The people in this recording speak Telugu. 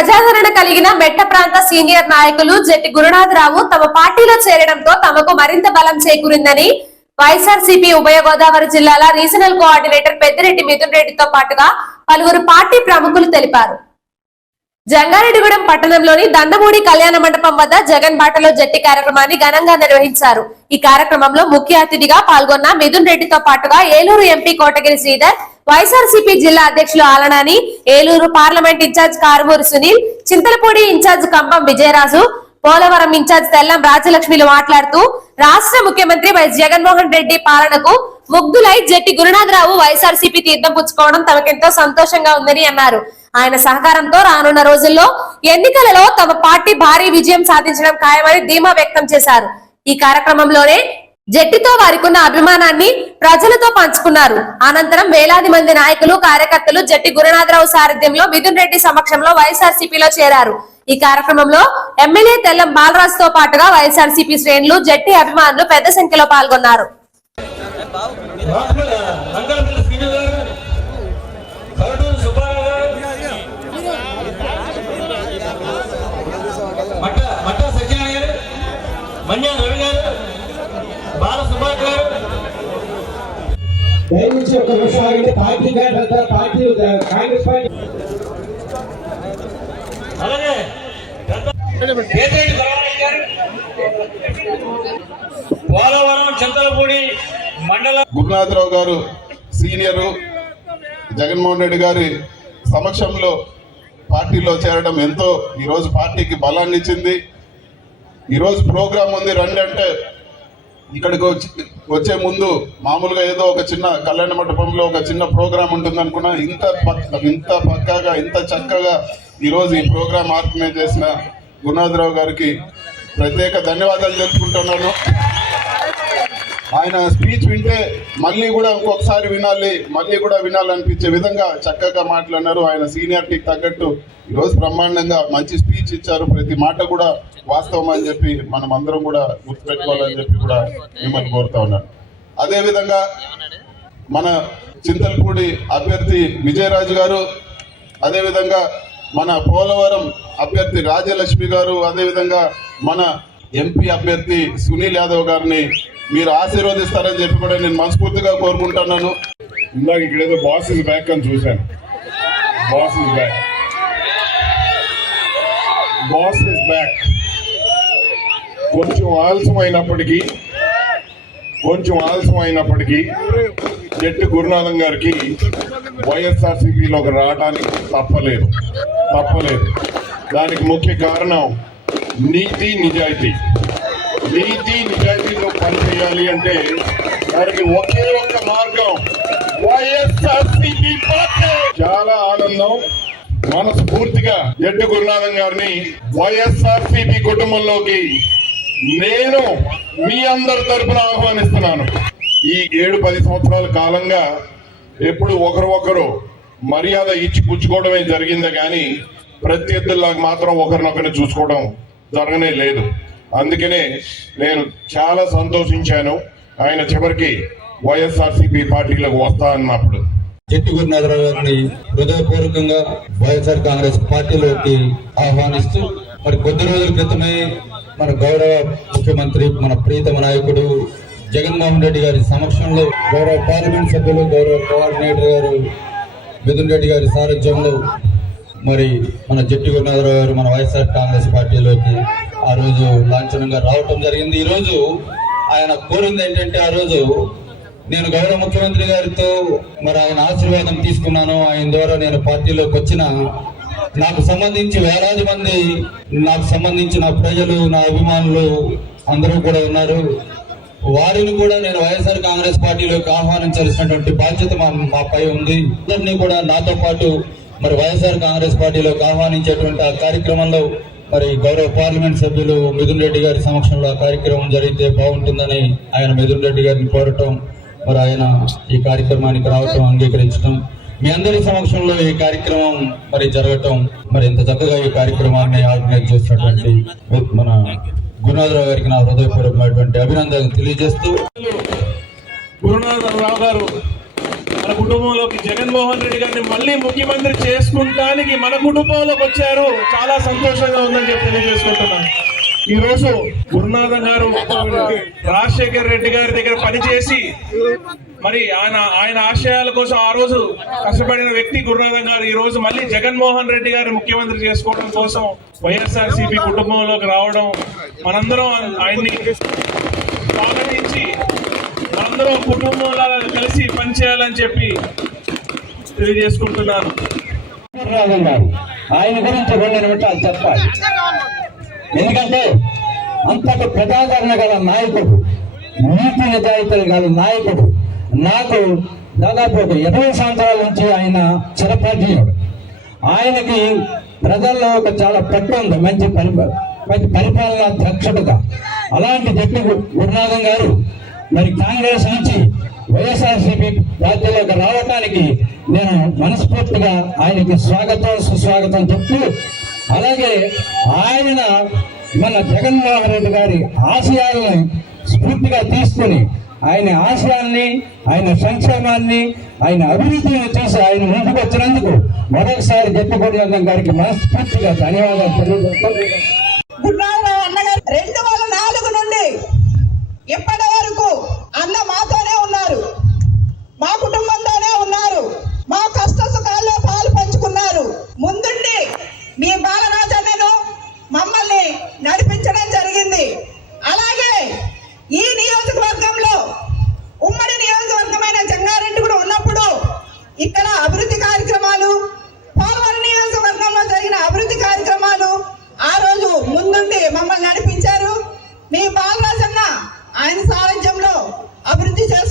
ప్రజాదరణ కలిగిన మెట్ట ప్రాంత సీనియర్ నాయకులు జెట్టి గురునాథరావు తమ పార్టీలో చేరడంతో తమకు మరింత బలం చేకూరిందని వైఎస్ఆర్సీపీ ఉభయ గోదావరి జిల్లాల రీజనల్ కోఆర్డినేటర్ పెద్దిరెడ్డి మిథున్ రెడ్డితో పాటుగా పలువురు పార్టీ ప్రముఖులు తెలిపారు. జంగారెడ్డిగూడెం పట్టణంలోని దండమూడి కళ్యాణ మండపం వద్ద జగన్ బాటలో జట్టి కార్యక్రమాన్ని ఘనంగా నిర్వహించారు. ఈ కార్యక్రమంలో ముఖ్య అతిథిగా పాల్గొన్న మిథున్ రెడ్డితో పాటుగా ఏలూరు ఎంపీ కోటగిరి శ్రీధర్ వైఎస్ఆర్సీపీ జిల్లా అధ్యక్షులు Alla Nani Eluru parliament incharge Karumuru Sunil Chintalapudi incharge Kambam Vijayaraju Polavaram incharge Tellam రాజలక్ష్మిలు మాట్లాడుతూ రాష్ట్ర ముఖ్యమంత్రి వైఎస్ జగన్మోహన్ రెడ్డి పాలనకు ముగ్ధులై జట్టి గురునాథరావు వైఎస్ఆర్సీపీ తీర్థం పుచ్చుకోవడం తమకెంతో సంతోషంగా ఉందని అన్నారు. ఆయన సహకారంతో రానున్న రోజుల్లో ఎన్నికలలో తమ పార్టీ భారీ విజయం సాధించడం ఖాయమని ధీమా వ్యక్తం చేశారు. ఈ కార్యక్రమంలోనే జట్టితో వారికున్న అభిమానాన్ని ప్రజలతో పంచుకున్నారు. అనంతరం వేలాది మంది నాయకులు కార్యకర్తలు జట్టి గురునాథరావు సారథ్యంలో మిథున్ రెడ్డి సమక్షంలో వైఎస్ఆర్సీపీలో చేరారు. ఈ కార్యక్రమంలో ఎమ్మెల్యే తెల్లం బాలరాజ్తో పాటుగా వైఎస్ఆర్సీపీ శ్రేణులు జట్టి అభిమానులు పెద్ద సంఖ్యలో పాల్గొన్నారు. ఆగండి పార్టీ పార్టీ కాంగ్రెస్ పార్టీ. అలాగే. పోలవరం చింతలపూడి మండల గురునాథరావు గారు సీనియరు జగన్మోహన్ రెడ్డి గారి సమక్షంలో పార్టీలో చేరడం ఎంతో ఈరోజు పార్టీకి బలాన్ని ఇచ్చింది ఈరోజు ప్రోగ్రాం ఉంది రండి అంటే ఇక్కడికి వచ్చి వచ్చే ముందు మామూలుగా ఏదో ఒక చిన్న కళ్యాణ మండపంలో ఒక చిన్న ప్రోగ్రాం ఉంటుంది అనుకున్నా ఇంత ఇంత పక్కాగా ఇంత చక్కగా ఈరోజు ఈ ప్రోగ్రాం ఆర్గనైజ్ చేసిన గురునాథరావు గారికి ప్రత్యేక ధన్యవాదాలు తెలుపుకుంటున్నాను. ఆయన స్పీచ్ వింటే మళ్ళీ కూడా ఇంకొకసారి వినాలి మళ్ళీ కూడా వినాలనిపించే విధంగా చక్కగా మాట్లాడినారు. ఆయన సీనియారిటీకి తగ్గట్టు ఈరోజు బ్రహ్మాండంగా మంచి స్పీచ్ ఇచ్చారు. ప్రతి మాట కూడా వాస్తవం అని చెప్పి మనం అందరం కూడా గుర్తుపెట్టుకోవాలని చెప్పి కూడా మిమ్మల్ని కోరుతా ఉన్నాను. అదేవిధంగా మన చింతలపూడి అభ్యర్థి విజయరాజు గారు అదేవిధంగా మన పోలవరం అభ్యర్థి రాజలక్ష్మి గారు అదేవిధంగా మన ఎంపీ అభ్యర్థి సునీల్ యాదవ్ గారిని మీరు ఆశీర్వదిస్తారని చెప్పి కూడా నేను మనస్ఫూర్తిగా కోరుకుంటున్నాను. ఇందాక ఇక్కడ ఏదో బాస్ ఇస్ బ్యాక్ అని చూశాను. Boss is back boss is back కొంచెం ఆలస్యం అయినప్పటికీ కొంచెం ఆలస్యం అయినప్పటికీ జట్టు గురునాథం గారికి వైఎస్ఆర్సీపీలోకి రావడానికి తప్పలేదు. తప్పలేదు. దానికి ముఖ్య కారణం నీతి నిజాయితీ. నీతి నిజాయితీ. చేయాలి అంటే దానికి ఒకే ఒక్క మార్గం వైఎస్ఆర్సీపీ పార్టీ. చాలా ఆనందం మనస్ఫూర్తిగా జడ్డు గురునాథం గారిని వైఎస్ఆర్సీపీ కుటుంబంలోకి నేను మీ అందరి తరఫున ఆహ్వానిస్తున్నాను. ఈ ఏడు పది సంవత్సరాల కాలంగా ఎప్పుడు ఒకరు మర్యాద ఇచ్చి పుచ్చుకోవడమే జరిగిందే కానీ ప్రత్యర్థుల్లాగా మాత్రం ఒకరినొకరిని చూసుకోవడం జరగనే లేదు. అందుకనే నేను చాలా సంతోషించాను. ఆయన చివరికి వైఎస్ఆర్సీపీ పార్టీలోకి వస్తా అన్నప్పుడు. జట్టి గురునాథరావు గారిని హృదయపూర్వకంగా వైఎస్ఆర్ కాంగ్రెస్ పార్టీలోకి ఆహ్వానిస్తూ మరి కొద్ది రోజుల క్రితమే మన గౌరవ ముఖ్యమంత్రి మన ప్రీతమ నాయకుడు జగన్మోహన్ రెడ్డి గారి సమక్షంలో గౌరవ పార్లమెంట్ సభ్యులు గౌరవ కోఆర్డినేటర్ గారు మిథున్ రెడ్డి గారి సారథ్యంలో మరి మన జట్టి గురునాథరావు గారు మన వైఎస్ఆర్ కాంగ్రెస్ పార్టీలోకి ఆ రోజు లాంఛనంగా రావటం జరిగింది. ఈ రోజు ఆయన కోరింది ఏంటంటే ఆ రోజు నేను గౌరవ ముఖ్యమంత్రి గారితో మరి ఆయన ఆశీర్వాదం తీసుకున్నాను. ఆయన ద్వారా నేను పార్టీలోకి వచ్చిన నాకు సంబంధించి వేలాది మంది నాకు సంబంధించిన ప్రజలు నా అభిమానులు అందరూ కూడా ఉన్నారు. వారిని కూడా నేను వైఎస్ఆర్ కాంగ్రెస్ పార్టీలోకి ఆహ్వానించాల్సినటువంటి బాధ్యత మా మాపై ఉంది. అందరినీ కూడా నాతో పాటు మరి వైఎస్ఆర్ కాంగ్రెస్ పార్టీలోకి ఆహ్వానించేటువంటి ఆ కార్యక్రమంలో మరి గౌరవ పార్లమెంట్ సభ్యులు మిథున్ రెడ్డి గారి సమక్షంలో కార్యక్రమం జరిగితే బాగుంటుందని ఆయన మిథున్ రెడ్డి గారిని కోరటం మరి ఆయన ఈ కార్యక్రమానికి రావటం అంగీకరించడం మీ అందరి సమక్షంలో ఈ కార్యక్రమం మరి జరగటం మరి ఇంత చక్కగా ఈ కార్యక్రమాన్ని ఆర్గనైజ్ చేసినటువంటి మన గురునాథరావు గారికి నా హృదయపూర్వకమైనటువంటి అభినందనలు తెలియజేస్తూ గురునాథరావు గారు మన కుటుంబంలోకి జగన్మోహన్ రెడ్డి గారిని మళ్ళీ ముఖ్యమంత్రి చేసుకుంటానికి మన కుటుంబంలోకి వచ్చారు. చాలా సంతోషంగా ఉందని చెప్పి తెలియజేసుకుంటున్నాను. ఈ రోజు గురునాథం గారు రాజశేఖర్ రెడ్డి గారి దగ్గర పనిచేసి మరి ఆయన ఆయన ఆశయాల కోసం ఆ రోజు కష్టపడిన వ్యక్తి గురునాథం గారు ఈ రోజు మళ్ళీ జగన్మోహన్ రెడ్డి గారిని ముఖ్యమంత్రి చేసుకోవడం కోసం వైఎస్ఆర్ సిపి కుటుంబంలోకి రావడం మనందరం ఆయన్ని మనందరం కుటుంబంలా కలిసి పనిచేయాలని చెప్పి తెలియజేసుకుంటున్నాను. గారు. ఆయన గురించి రెండు నిమిషాలు చెప్పాలి. ఎందుకంటే అంతటి ప్రజాదరణ గల నాయకుడు నీతి నిజాయితీలు గల నాయకుడు నాకు దాదాపు ఒక ఇరవై సంవత్సరాల నుంచి ఆయన చిరపరిచయుడు ఆయనకి ప్రజల్లో ఒక చాలా పట్టు ఉంది మంచి పరి మంచి పరిపాలన దక్షతగా అలాంటి జట్టు గురునాథం గారు మరి కాంగ్రెస్ నుంచి వైఎస్ఆర్సీపీ పార్టీలోకి రావడానికి నేను మనస్ఫూర్తిగా ఆయనకి స్వాగతం సుస్వాగతం చెప్తూ అలాగే ఆయన మన జగన్మోహన్ రెడ్డి గారి ఆశయాలను స్ఫూర్తిగా తీసుకుని ఆయన ఆశయాల్ని ఆయన సంక్షేమాన్ని ఆయన అభివృద్ధిని చూసి ఆయన ముందుకు వచ్చినందుకు మరొకసారి జట్టుకోటి గారికి మనస్ఫూర్తిగా ధన్యవాదాలు తెలియజేస్తాను అభివృద్ధి చేస్తారు